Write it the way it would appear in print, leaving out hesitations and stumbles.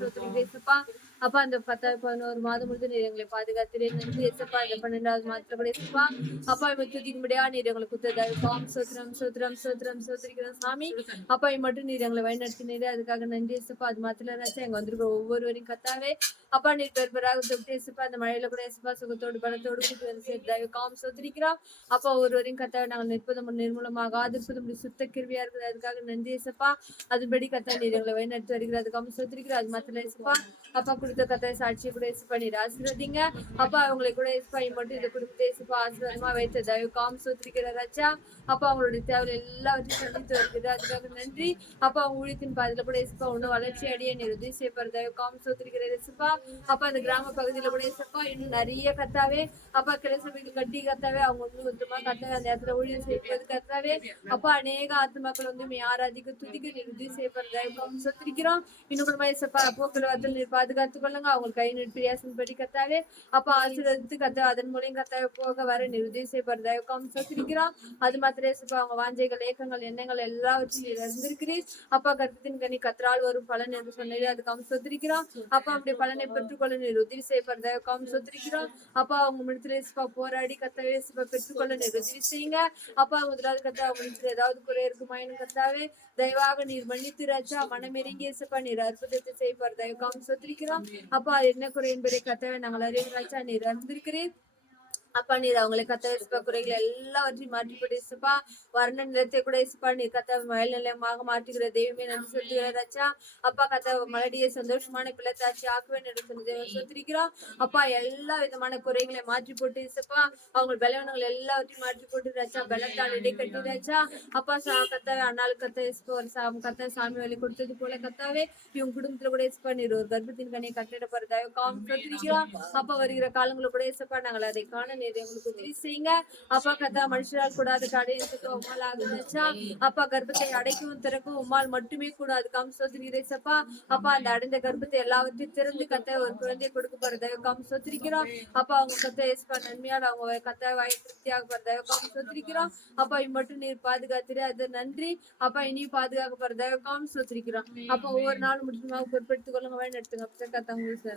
சோத்திரிக்கிறேசப்பா. அப்பா அந்த 10 11 மாதம் முழுது நீர் எங்களை பாதுகாத்திரேன் நன்றி ஏசப்பா. இந்த 12வது மாதத்துல கூட ஏசப்பா அப்பா இவ துதிக்கும்படியா நீர் எங்களை குத்ததாம் சோத்திரம் சோத்திரம் சோத்திரம் சோத்திரிக்கிறோம் சாமி. அப்பா மட்டும் நீர் எங்களை வழிநடத்தினீரே அதுக்காக நன்றி ஏசப்பா. அது மாத்திரம் நினைச்சா எங்க வந்திருக்கிற ஒவ்வொருவரையும் கத்தாவே அப்பா நீர் பெருபராக தொட்டு ஏசப்பா. அந்த மழையில கூட ஏசப்பா சுகத்தோடு பலத்தோடு கூட்டி வந்து சேர்த்து காம் சோத்திரிக்கிறோம் அப்பா. ஒருவரையும் கத்தாவே நாங்கள் நிற்பதும் நிர்மூலமாக ஆதிர்ப்பதும் சுத்த கிருவியா இருக்குது அதுக்காக நன்றி ஏசப்பா. அதுபடி கத்தா நீர் எங்களை வழிநடத்தி வருகிறது அதுக்காக சோத்திரிக்கிறோம். அது மாத்திரம் ஏசப்பா அப்பா கொடுத்த கத்தாவை சாட்சியை கூட ஏசப்பா நீர் ஆசீர்வதிங்க அப்பா. அவங்களை கூட ஏசப்பா மட்டும் இதை கொடுத்து ஏசப்பா ஆசீர்வாதமா வைத்த தயவு காம் சோத்திரிக்கிற ராஜா. அப்பா அவங்களுடைய தேவை எல்லாவற்றையும் சந்தித்து வருகிறது அதுக்காக நன்றி அப்பா. அவங்க ஊழியத்தின் பாதையில கூட ஏசப்பா ஒன்னும் வளர்ச்சி அடைய நீர் உதவி செய்யப்படுற தயவு காம் சோத்திரிக்கிற ஏசப்பா. அப்பா அந்த கிராம பகுதியில கூட ஏசப்பா இன்னும் நிறைய கத்தாவே அப்பா கிளை சபைக்கு கட்டி கத்தாவே அவங்க ஒண்ணு ஒத்துமா கத்தாவே அந்த இடத்துல ஊழியம் செய்வது கத்தாவே அப்பா. அநேக ஆத்மாக்கள் வந்து ஆராதிக்க துதிக்க நீர் உதவி செய்யப்படுற தயவு காம் சோத்திரிக்கிறோம். இன்னும் கூட ஏசப்பா போக்குவரத்தில் நீர் பாதுகாத்துக் கொள்ளுங்க அவங்களுக்கு கை நீர் பிரியாசம் படி கத்தாவே அப்பா ஆசீர்வதித்து கத்தா அதன் மூலியம் கத்தாவை போக வர நீர் உதவி செய்யப்படுற தயவு காம் சோத்திரிக்கிறோம். அது மாத்திரம் ஏசப்பா அவங்க வாஞ்சைகள் ஏக்கங்கள் எண்ணங்கள் எல்லாவற்றையும் நீர் அறிந்திருக்கிறீர் அப்பா. கர்த்தத்தின் கனி கத்தரால் வரும் பலன் என்று சொன்னீர் அதுக்காக சொத்திரிக்கிறோம் அப்பா. அப்படி பலனை பெற்றுக்கொள்ள நீர் உதவி செய்யப்படுற காம் சொத்திரிக்கிறோம் அப்பா. அவங்க முடித்துல ஏசப்பா போராடி கத்தாவே ஏசப்பா பெற்றுக்கொள்ள நீர் உதவி செய்யுங்க அப்பா. முதலாவது கத்தா அவங்க ஏதாவது குறை இருக்குமாயின்னு கத்தாவே தயவாக நீர் மன்னித்து ராஜா. மனமெருங்கி ஏசப்பா நீர் அற்புதத்தை செய்யப்படுற தயவு காம் சொத்திரிக்கிறோம் அப்பா. என்ன குறை என்பதை கத்தாவே நாங்கள் அறிவு ராஜா நீர் அறிந்திருக்கிறேன் அப்பா. நீர் அவங்களை கத்த குறைகளை எல்லாவற்றையும் மாற்றி போட்டு வர்ண நிலத்தை கூட இசுப்பா நீர் கத்த மழை நிலையமாக மாற்றுகிற தெய்வமே நன்றி சொல்லுகிற ராஜா. அப்பா கத்த மலடியை சந்தோஷமான பிள்ளைத்தாட்சி ஆக்குவேன் என்று சொன்ன சொல்லிருக்கிறோம் அப்பா. எல்லா விதமான குறைகளை மாற்றி போட்டு இசப்பா அவங்க பலவனங்கள் எல்லாவற்றையும் மாற்றி போட்டு ராஜா. பலத்தால் இடை கட்டி ராஜா அப்பா. கத்தாவே அண்ணாள் கத்த இசுப்பா கத்த சாமி வழி கொடுத்தது போல கத்தாவே இவங்க குடும்பத்துல கூட இசுப்பா நீர் ஒரு கர்ப்பத்தின் கனியை கட்டிடப்படுறதா காம் சொல்லிருக்கிறோம் அப்பா. வருகிற காலங்களை கூட இசப்பா நாங்கள் அதை காண எங்களுக்கு உதவி செய்யுங்க அப்பா. கத்தா மனுஷரால் கூடாது கடையத்துக்கு உமால் ஆகுதுச்சா அப்பா. கர்ப்பத்தை அடைக்கவும் திறக்கவும் உமால் மட்டுமே கூடாது காம் சோத்திரிக்கிறேசப்பா அப்பா. அந்த அடைந்த கர்ப்பத்தை எல்லாவற்றையும் திறந்து கத்த ஒரு குழந்தைய கொடுக்க போறதை காம் சோத்திரிக்கிறோம் அப்பா. அவங்க கத்த ஏசப்பா நன்மையால் அவங்க கத்த வாய் திருப்தியாக போறதை காம் சோத்திரிக்கிறோம் அப்பா. மட்டும் நீர் பாதுகாத்துரு அது நன்றி அப்பா. இனியும் பாதுகாக்க போறதை காம் சோத்திரிக்கிறோம் அப்பா. ஒவ்வொரு நாளும் முக்கியமாக பொறுப்பெடுத்துக் கொள்ளுங்க வழி நடத்துங்க கத்தவங்களுக்கு